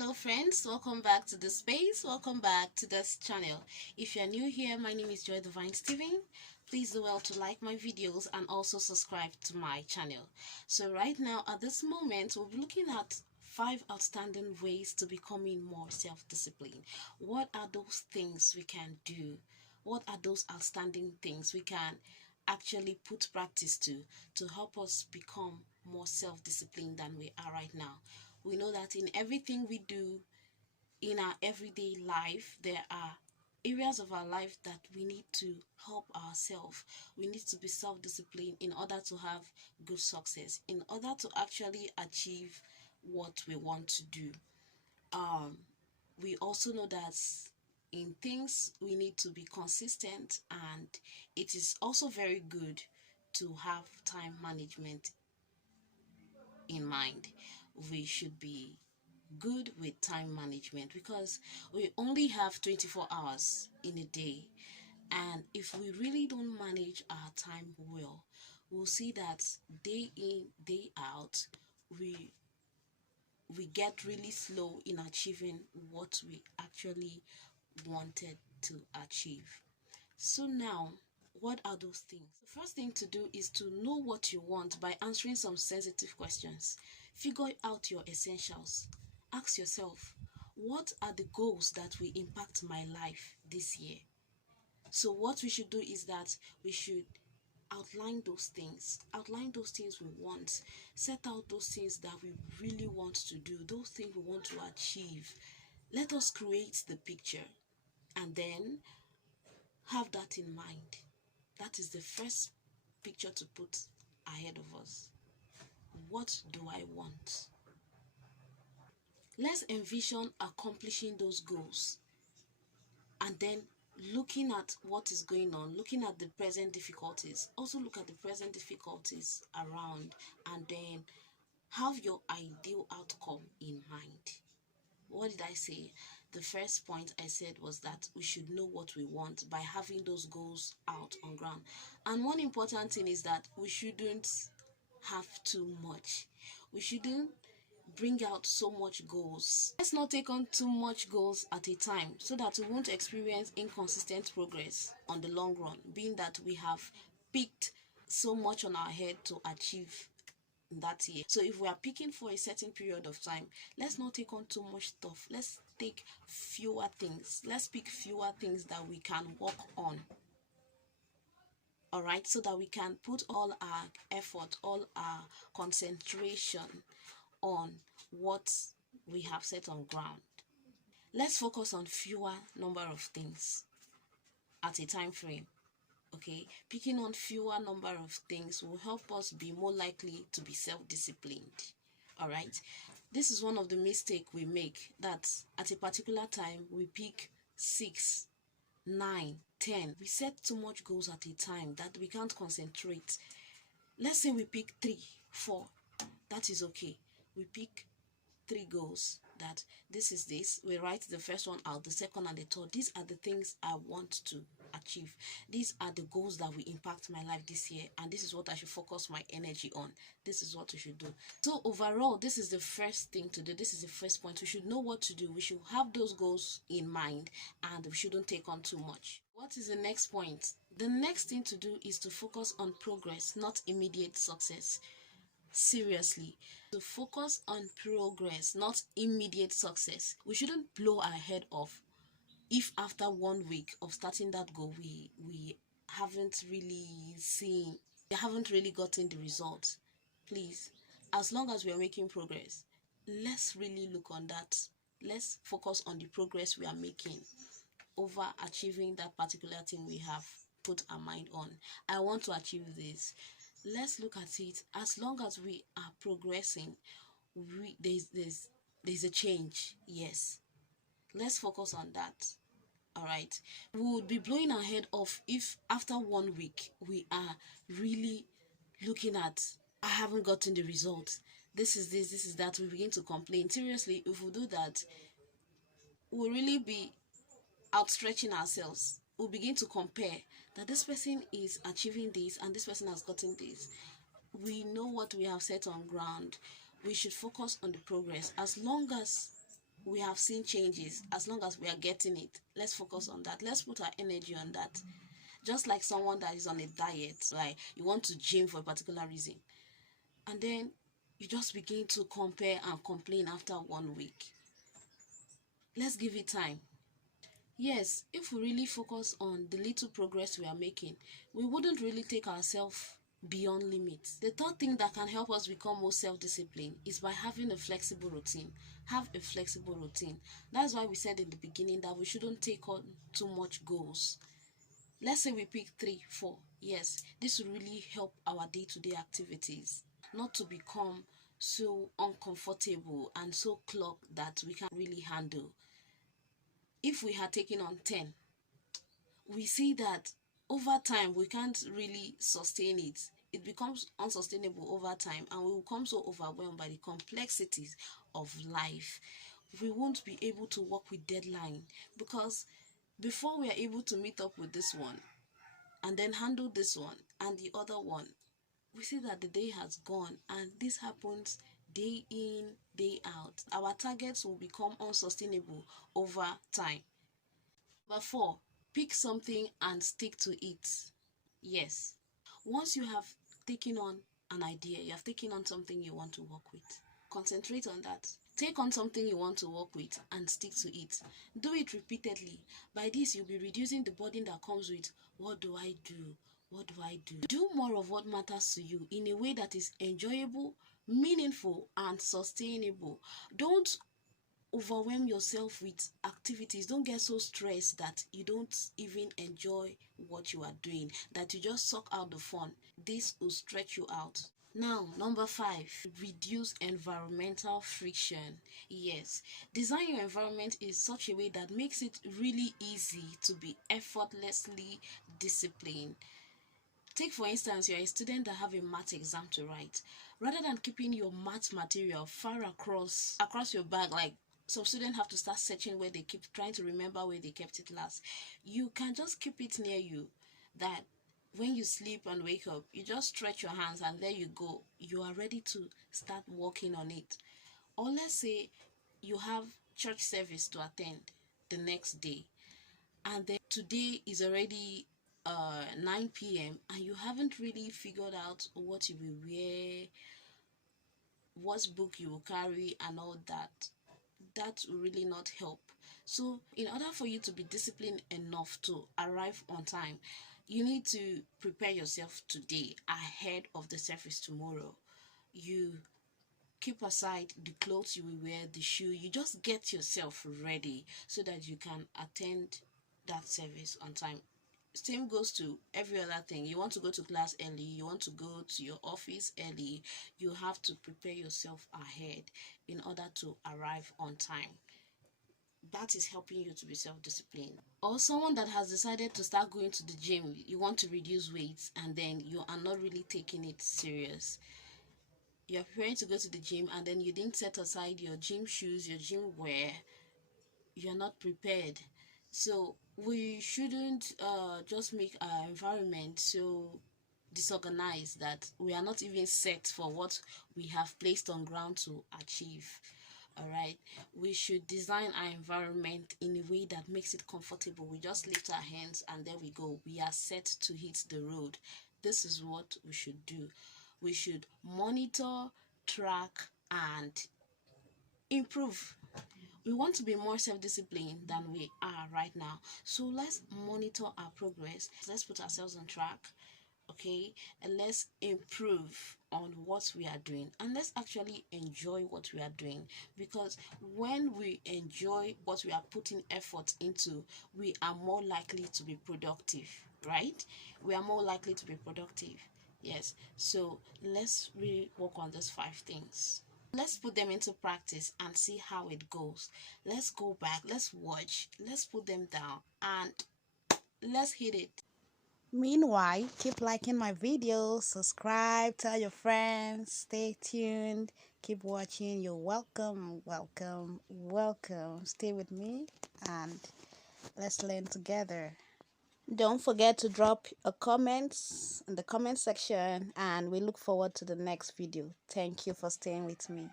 Hello friends, welcome back to the space, welcome back to this channel. If you're new here, my name is Joy Divine Steven. Please do well to like my videos and also subscribe to my channel. So right now at this moment we'll be looking at 5 outstanding ways to becoming more self-disciplined. What are those things we can do? What are those outstanding things we can actually put practice to help us become more self-disciplined than we are right now? We know that in everything we do in our everyday life, there are areas of our life that we need to help ourselves. We need to be self-disciplined in order to have good success, in order to actually achieve what we want to do. We also know that in things we need to be consistent, and it is also very good to have time management in mind. We should be good with time management because we only have 24 hours in a day, and if we really don't manage our time well, we'll see that day in day out we get really slow in achieving what we actually wanted to achieve. So now, what are those things? The first thing to do is to know what you want by answering some sensitive questions. Figure out your essentials. Ask yourself, what are the goals that will impact my life this year? So what we should do is that we should outline those things we want, set out those things that we really want to do, those things we want to achieve. Let us create the picture and then have that in mind. That is the first picture to put ahead of us. What do I want? Let's envision accomplishing those goals and then looking at what is going on, looking at the present difficulties. Also look at the present difficulties around and then have your ideal outcome in mind. What did I say? The first point I said was that we should know what we want by having those goals out on ground. And one important thing is that we shouldn't have too much. We shouldn't bring out so much goals. Let's not take on too much goals at a time so that we won't experience inconsistent progress on the long run, being that we have picked so much on our head to achieve in that year. So if we are picking for a certain period of time, let's not take on too much stuff. Let's take fewer things. Let's pick fewer things that we can work on. All right, so that we can put all our effort, all our concentration on what we have set on ground. Let's focus on fewer number of things at a time frame. Okay, picking on fewer number of things will help us be more likely to be self-disciplined. All right, this is one of the mistakes we make, that at a particular time we pick 6, 9, 10. We set too much goals at a time that we can't concentrate. Let's say we pick 3, 4. That is okay. We pick 3 goals, that this is this. We write the first one out, the second and the third. These are the things I want to achieve. These are the goals that will impact my life this year, and this is what I should focus my energy on. This is what we should do. So overall, this is the first thing to do. This is the first point. We should know what to do. We should have those goals in mind, and we shouldn't take on too much. What is the next point? The next thing to do is to focus on progress, not immediate success. Seriously, to focus on progress, not immediate success. We shouldn't blow our head off if after 1 week of starting that goal we haven't really gotten the result. Please, as long as we are making progress, let's really look on that. Let's focus on the progress we are making over achieving that particular thing we have put our mind on. I want to achieve this. Let's look at it. As long as we are progressing, there's a change. Yes, let's focus on that. All right, we would be blowing our head off if after 1 week we are really looking at, I haven't gotten the result, this is that. We begin to complain. Seriously, if we do that, we'll really be outstretching ourselves. We'll begin to compare that this person is achieving this and this person has gotten this. We know what we have set on ground. We should focus on the progress. As long as we have seen changes. As long as we are getting it, let's focus on that. Let's put our energy on that. Just like someone that is on a diet, like you want to gym for a particular reason, and then you just begin to compare and complain after 1 week. Let's give it time. Yes, if we really focus on the little progress we are making, we wouldn't really take ourselves beyond limits. The third thing that can help us become more self-disciplined is by having a flexible routine. Have a flexible routine. That's why we said in the beginning that we shouldn't take on too much goals. Let's say we pick 3, 4. Yes, this will really help our day-to-day activities not to become so uncomfortable and so clogged that we can't really handle. If we had taken on 10, we see that over time we can't really sustain it. It becomes unsustainable over time, and we will become so overwhelmed by the complexities of life. We won't be able to work with deadline, because before we are able to meet up with this one and then handle this one and the other one, we see that the day has gone, and this happens day in, day out. Our targets will become unsustainable over time. Number 4, pick something and stick to it. Yes, once you have taken on an idea, you have taken on something you want to work with, concentrate on that. Take on something you want to work with and stick to it. Do it repeatedly. By this, you'll be reducing the burden that comes with, what do I do? What do I do? Do more of what matters to you in a way that is enjoyable, meaningful, and sustainable. Don't overwhelm yourself with activities. Don't get so stressed that you don't even enjoy what you are doing, that you just suck out the fun. This will stretch you out. Now, number 5, reduce environmental friction. Yes, design your environment in such a way that makes it really easy to be effortlessly disciplined. Take for instance, you're a student that have a math exam to write. Rather than keeping your math material far across your bag, like some students have to start searching where they keep, trying to remember where they kept it last, you can just keep it near you, that when you sleep and wake up, you just stretch your hands and there you go. You are ready to start working on it. Or let's say you have church service to attend the next day, and then today is already 9 p.m. and you haven't really figured out what you will wear, what book you will carry, and all that. That will really not help. So in order for you to be disciplined enough to arrive on time, you need to prepare yourself today ahead of the service tomorrow. You keep aside the clothes you will wear, the shoe. You just get yourself ready so that you can attend that service on time. Same goes to every other thing. You want to go to class early, you want to go to your office early, you have to prepare yourself ahead in order to arrive on time. That is helping you to be self-disciplined. Or someone that has decided to start going to the gym, you want to reduce weight and then you are not really taking it serious. You're preparing to go to the gym and then you didn't set aside your gym shoes, your gym wear. You're not prepared. So we shouldn't just make our environment so disorganized that we are not even set for what we have placed on ground to achieve. All right, we should design our environment in a way that makes it comfortable. We just lift our hands and there we go. We are set to hit the road. This is what we should do. We should monitor, track, and improve. We want to be more self-disciplined than we are right now, so let's monitor our progress. Let's put ourselves on track, okay, and let's improve on what we are doing, and let's actually enjoy what we are doing, because when we enjoy what we are putting effort into, we are more likely to be productive, right? We are more likely to be productive. Yes, so let's really work on those 5 things. Let's put them into practice and see how it goes. Let's go back, let's watch, let's put them down, and let's hit it. Meanwhile, keep liking my videos, subscribe, tell your friends, stay tuned, keep watching. You're welcome, welcome, welcome. Stay with me and let's learn together. Don't forget to drop a comment in the comment section, and we look forward to the next video. Thank you for staying with me.